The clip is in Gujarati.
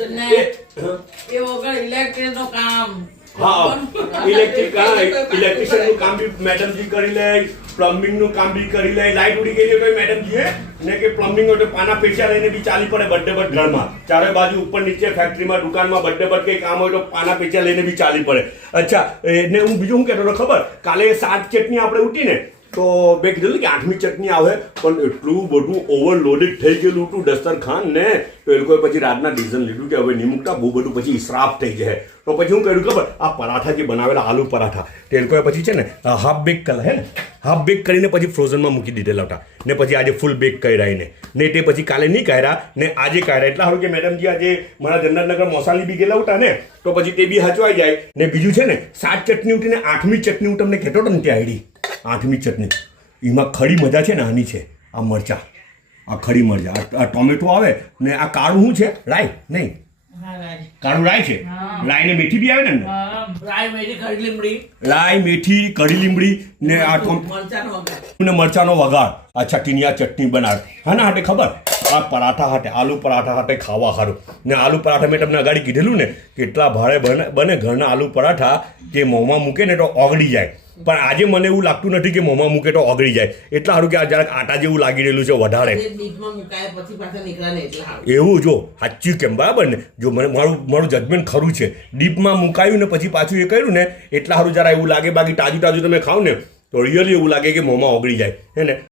ને એ એ વગર ઇલેક્ટ્રિકનું કામ હા ઇલેક્ટ્રિશિયનનું કામ બી મેડમજી કરી લે, પ્લમ્બિંગનું કામ બી કરી લે. લાઈટ ઉડી ગઈ તો મેડમજીએ ને કે પ્લમ્બિંગ હોય તો પાના પેશિયા લઈને બી ચાલી પડે બધે બધ ઘરમાં. ચારે બાજુ ઉપર નીચે ફેક્ટરીમાં દુકાનમાં બધે બધ કંઈ કામ હોય તો પાના પેશિયા લઈને બી ચાલી પડે. અચ્છા ને હું બીજું શું કહેતો હતો ખબર? કાલે 7 ચટણી આપણે ઉઠીને તો મેં કીધું કે 8મી ચટણી આવે, પણ એટલું બધું ઓવરલોડેડ થઈ ગયેલું હતું દસ્તરખાન ને, તો એ લોકોએ પછી રાતના ડિસિઝન લીધું કે હવે નહીં મૂકતા, બહુ બધું પછી ઇસરાફ થઈ જાય. તો પછી શું કર્યું ખબર? આ પરાઠા જે બનાવેલા આલુ પરાઠા તે લોકોએ પછી છે ને હાફ બેક કરેલા, હે ને હાફ બેક કરીને પછી ફ્રોઝનમાં મૂકી દીધેલા હતા ને પછી આજે ફૂલ બેક કર્યા એને ને તે પછી કાલે નહીં કર્યા ને આજે કર્યા. એટલા સારું કે મેડમજી આજે મારા જન્નતનગર મોસાલી બી ગયેલા હતા ને, તો પછી તે બી હચવાઈ જાય. ને બીજું છે ને 7 ચટણી ઉઠીને 8મી ચટણી હું તમને કહેતો હતો ને ત્યાં આઈડી 8મી ચટણી, એમાં ખડી મજા છે ને આની છે. આ મરચા, આ ખડી મરચા, આ ટોમેટો આવે ને આ કાળું શું છે? રાઈ નહીં, કાળું રાઈ છે. રાઈ ને મેથી બી આવે ને, રાઈ મેથી કઢી લીમડી, રાઈ મેથી કઢી લીમડી ને આ મરચાનો વઘાર ને મરચાનો વઘાર. આ ચટણી, આ ચટણી બનાવે હા ને હાટે ખબર? આ પરાઠા હાટે, આલુ પરાઠા હાટે ખાવા સારું. ને આલુ પરાઠા મેં તમને અગાડી કીધેલું ને કેટલા ભારે બને ઘરના આલુ પરાઠા કે મોંમાં મૂકે ને તો ઓગળી જાય. પણ આજે મને એવું લાગતું નથી કે મોંમાં મૂકે તો ઓગળી જાય. એટલા સારું કે આ જરાક આટા જેવું લાગી રહેલું છે વધારે. ડીપમાં મુકાય પછી પાછા નીકળે ને એટલે સારું. એવું જો સાચું કેમ બરાબર ને? જો મને મારું જજમેન્ટ ખરું છે. ડીપમાં મુકાયું ને પછી પાછું એ કર્યું ને એટલા સારું જરા એવું લાગે. બાકી તાજું તાજું તમે ખાવ ને તો રિયલી એવું લાગે કે મોંમાં ઓગળી જાય, હે ને?